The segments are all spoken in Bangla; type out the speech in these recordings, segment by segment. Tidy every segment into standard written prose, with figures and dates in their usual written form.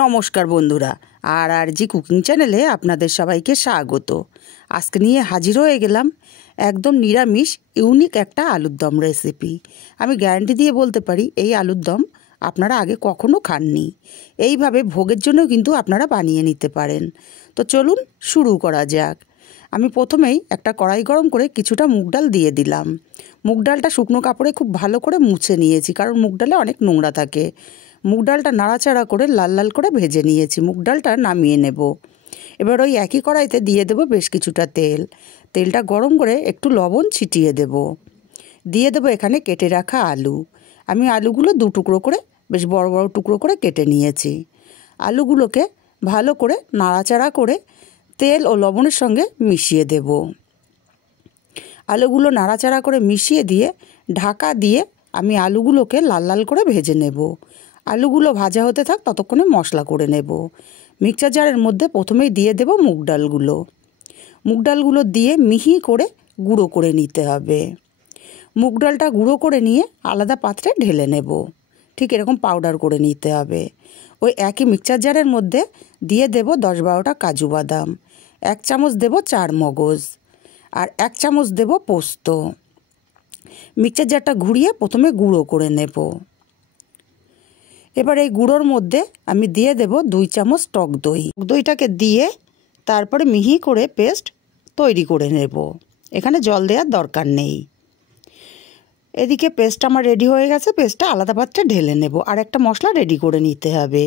নমস্কার বন্ধুরা, আর জি কুকিং চ্যানেলে আপনাদের সবাইকে স্বাগত। আজকে নিয়ে হাজির হয়ে গেলাম একদম নিরামিষ ইউনিক একটা আলুর দম রেসিপি। আমি গ্যারান্টি দিয়ে বলতে পারি এই আলুর দম আপনারা আগে কখনো খাননি। এইভাবে ভোগের জন্য কিন্তু আপনারা বানিয়ে নিতে পারেন। তো চলুন শুরু করা যাক। আমি প্রথমেই একটা কড়াই গরম করে কিছুটা মুগ ডাল দিয়ে দিলাম। মুগ ডালটা শুকনো কাপড়ে খুব ভালো করে মুছে নিয়েছি, কারণ মুগ ডালে অনেক নোংরা থাকে। মুগ ডালটা নাড়াচাড়া করে লাল লাল করে ভেজে নিয়েছি। মুগ ডালটা নামিয়ে নেব। এবার ওই একই কড়াইতে দিয়ে দেব বেশ কিছুটা তেল। তেলটা গরম করে একটু লবণ ছিটিয়ে দেব। দিয়ে দেব এখানে কেটে রাখা আলু। আমি আলুগুলো দু টুকরো করে বেশ বড় বড় টুকরো করে কেটে নিয়েছি। আলুগুলোকে ভালো করে নাড়াচাড়া করে তেল ও লবণের সঙ্গে মিশিয়ে দেব। আলুগুলো নাড়াচাড়া করে মিশিয়ে দিয়ে ঢাকা দিয়ে আমি আলুগুলোকে লাল লাল করে ভেজে নেব। আলুগুলো ভাজা হতে থাক, ততক্ষণে মশলা করে নেব। মিক্সচার জারের মধ্যে প্রথমেই দিয়ে দেব মুগ ডালগুলো। মুগ ডালগুলো দিয়ে মিহি করে গুঁড়ো করে নিতে হবে। মুগ ডালটা গুঁড়ো করে নিয়ে আলাদা পাত্রে ঢেলে নেব। ঠিক এরকম পাউডার করে নিতে হবে। ওই একই মিক্সচার জারের মধ্যে দিয়ে দেব 10-12টা কাজু বাদাম, 1 চামচ দেব চার মগজ, আর 1 চামচ দেব পোস্ত। মিক্সচার জারটা ঘুরিয়ে প্রথমে গুঁড়ো করে নেব। এবার এই গুঁড়োর মধ্যে আমি দিয়ে দেব 2 চামচ টক দই। দইটাকে দিয়ে তারপরে মিহি করে পেস্ট তৈরি করে নেব। এখানে জল দেওয়ার দরকার নেই। এদিকে পেস্ট আমার রেডি হয়ে গেছে। পেস্টটা আলাদা পাত্রে ঢেলে নেব। আর একটা মশলা রেডি করে নিতে হবে।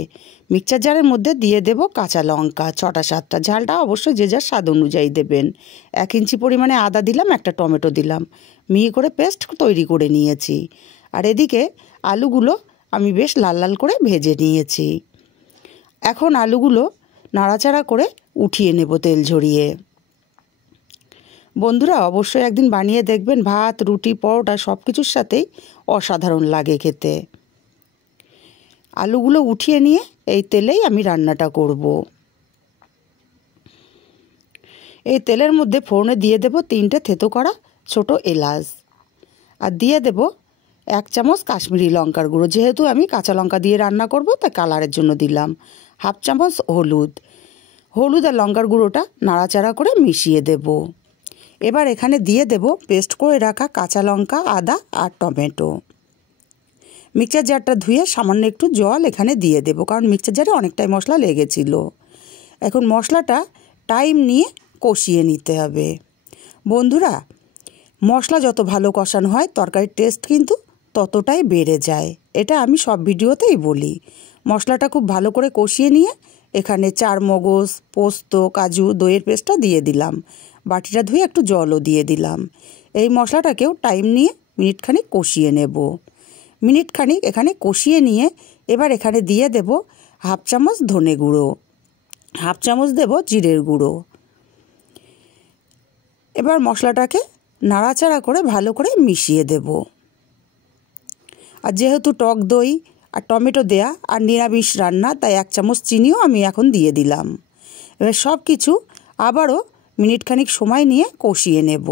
মিক্সচার জারের মধ্যে দিয়ে দেব কাঁচা লঙ্কা 6টা-7টা। ঝালটা অবশ্যই যে যার স্বাদ অনুযায়ী দেবেন। 1 ইঞ্চি পরিমাণে আদা দিলাম, একটা টমেটো দিলাম। মিহি করে পেস্ট তৈরি করে নিয়েছি। আর এদিকে আলুগুলো আমি বেশ লাল লাল করে ভেজে নিয়েছি। এখন আলুগুলো নাড়াচাড়া করে উঠিয়ে নেব তেল ঝরিয়ে। বন্ধুরা অবশ্যই একদিন বানিয়ে দেখবেন। ভাত, রুটি, পরোটা সব কিছুর সাথেই অসাধারণ লাগে খেতে। আলুগুলো উঠিয়ে নিয়ে এই তেলেই আমি রান্নাটা করব। এই তেলের মধ্যে ফোড়নে দিয়ে দেব 3টে থেতো করা ছোট এলাচ, আর দিয়ে দেব 1 চামচ কাশ্মীরি লঙ্কার গুঁড়ো। যেহেতু আমি কাঁচা লঙ্কা দিয়ে রান্না করব তাই কালারের জন্য দিলাম। 1/2 চামচ হলুদ আর লঙ্কার গুঁড়োটা নাড়াচাড়া করে মিশিয়ে দেব। এবার এখানে দিয়ে দেব পেস্ট করে রাখা কাঁচা লঙ্কা, আদা আর টমেটো। মিক্সচার জারটা ধুয়ে সামান্য একটু জল এখানে দিয়ে দেব, কারণ মিক্সচার জারে অনেকটাই মশলা লেগেছিল। এখন মশলাটা টাইম নিয়ে কষিয়ে নিতে হবে। বন্ধুরা মশলা যত ভালো কষানো হয় তরকারির টেস্ট কিন্তু ততটাই বেড়ে যায়। এটা আমি সব ভিডিওতেই বলি। মশলাটা খুব ভালো করে কষিয়ে নিয়ে এখানে চার মগজ, পোস্ত, কাজু, দইয়ের পেস্টটা দিয়ে দিলাম। বাটিটা ধুয়ে একটু জলও দিয়ে দিলাম। এই মশলাটাকেও টাইম নিয়ে মিনিটখানিক কষিয়ে নেব। মিনিটখানিক এখানে কষিয়ে নিয়ে এবার এখানে দিয়ে দেব 1/2 চামচ ধনে গুঁড়ো, 1/2 চামচ দেব জিরের গুঁড়ো। এবার মশলাটাকে নাড়াচাড়া করে ভালো করে মিশিয়ে দেব। আর যেহেতু টক দই আর টমেটো দেয়া আর নিরামিষ রান্না, তাই 1 চামচ চিনিও আমি এখন দিয়ে দিলাম। এবার সব কিছু আবারও মিনিটখানিক সময় নিয়ে কষিয়ে নেব।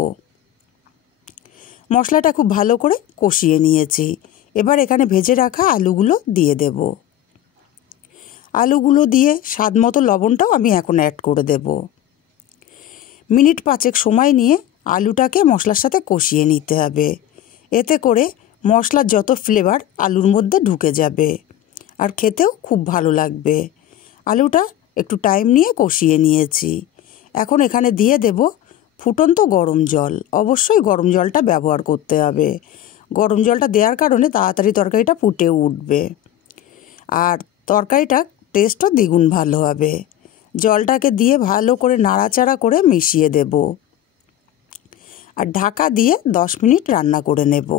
মশলাটা খুব ভালো করে কষিয়ে নিয়েছি। এবার এখানে ভেজে রাখা আলুগুলো দিয়ে দেব। আলুগুলো দিয়ে স্বাদ মতো লবণটাও আমি এখন অ্যাড করে দেব। মিনিট 5 সময় নিয়ে আলুটাকে মশলার সাথে কষিয়ে নিতে হবে। এতে করে মশলার যত ফ্লেভার আলুর মধ্যে ঢুকে যাবে আর খেতেও খুব ভালো লাগবে। আলুটা একটু টাইম নিয়ে কষিয়ে নিয়েছি। এখন এখানে দিয়ে দেব ফুটন্ত গরম জল। অবশ্যই গরম জলটা ব্যবহার করতে হবে। গরম জলটা দেওয়ার কারণে তাড়াতাড়ি তরকারিটা ফুটে উঠবে আর তরকারিটা টেস্টও দ্বিগুণ ভালো হবে। জলটাকে দিয়ে ভালো করে নাড়াচাড়া করে মিশিয়ে দেব আর ঢাকা দিয়ে 10 মিনিট রান্না করে নেব।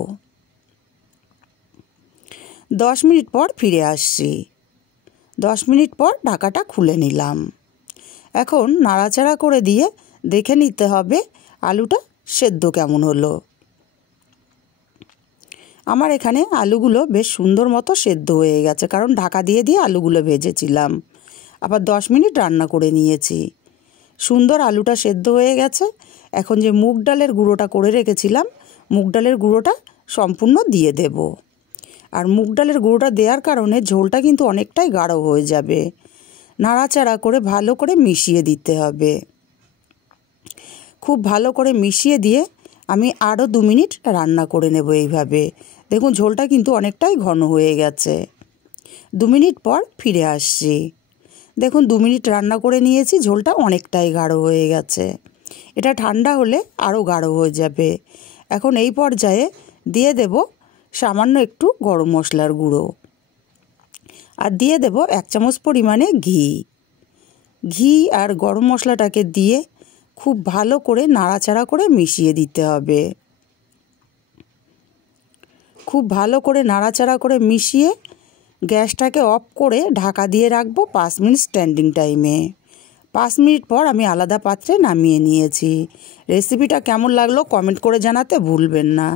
10 মিনিট পর ফিরে আসছি। 10 মিনিট পর ঢাকাটা খুলে নিলাম। এখন নাড়াচাড়া করে দিয়ে দেখে নিতে হবে আলুটা সেদ্ধ কেমন হলো। আমার এখানে আলুগুলো বেশ সুন্দর মতো সেদ্ধ হয়ে গেছে, কারণ ঢাকা দিয়ে দিয়ে আলুগুলো ভেজেছিলাম। আবার 10 মিনিট রান্না করে নিয়েছি। সুন্দর আলুটা সেদ্ধ হয়ে গেছে। এখন যে মুগ ডালের গুঁড়োটা করে রেখেছিলাম, মুগ ডালের গুঁড়োটা সম্পূর্ণ দিয়ে দেব। আর মুগ ডালের গুঁড়োটা দেওয়ার কারণে ঝোলটা কিন্তু অনেকটাই গাঢ় হয়ে যাবে। নাড়াচাড়া করে ভালো করে মিশিয়ে দিতে হবে। খুব ভালো করে মিশিয়ে দিয়ে আমি আরও 2 মিনিট রান্না করে নেব এইভাবে। দেখুন ঝোলটা কিন্তু অনেকটাই ঘন হয়ে গেছে। 2 মিনিট পর ফিরে আসছি। দেখুন 2 মিনিট রান্না করে নিয়েছি, ঝোলটা অনেকটাই গাঢ় হয়ে গেছে। এটা ঠান্ডা হলে আরও গাঢ় হয়ে যাবে। এখন এই পর্যায়ে দিয়ে দেব সামান্য একটু গরম মশলার গুঁড়ো, আর দিয়ে দেব 1 চামচ পরিমাণে ঘি আর গরম মশলাটাকে দিয়ে খুব ভালো করে নাড়াচাড়া করে মিশিয়ে দিতে হবে। খুব ভালো করে নাড়াচাড়া করে মিশিয়ে গ্যাসটাকে অফ করে ঢাকা দিয়ে রাখবো 5 মিনিট স্ট্যান্ডিং টাইমে। 5 মিনিট পর আমি আলাদা পাত্রে নামিয়ে নিয়েছি। রেসিপিটা কেমন লাগলো কমেন্ট করে জানাতে ভুলবেন না।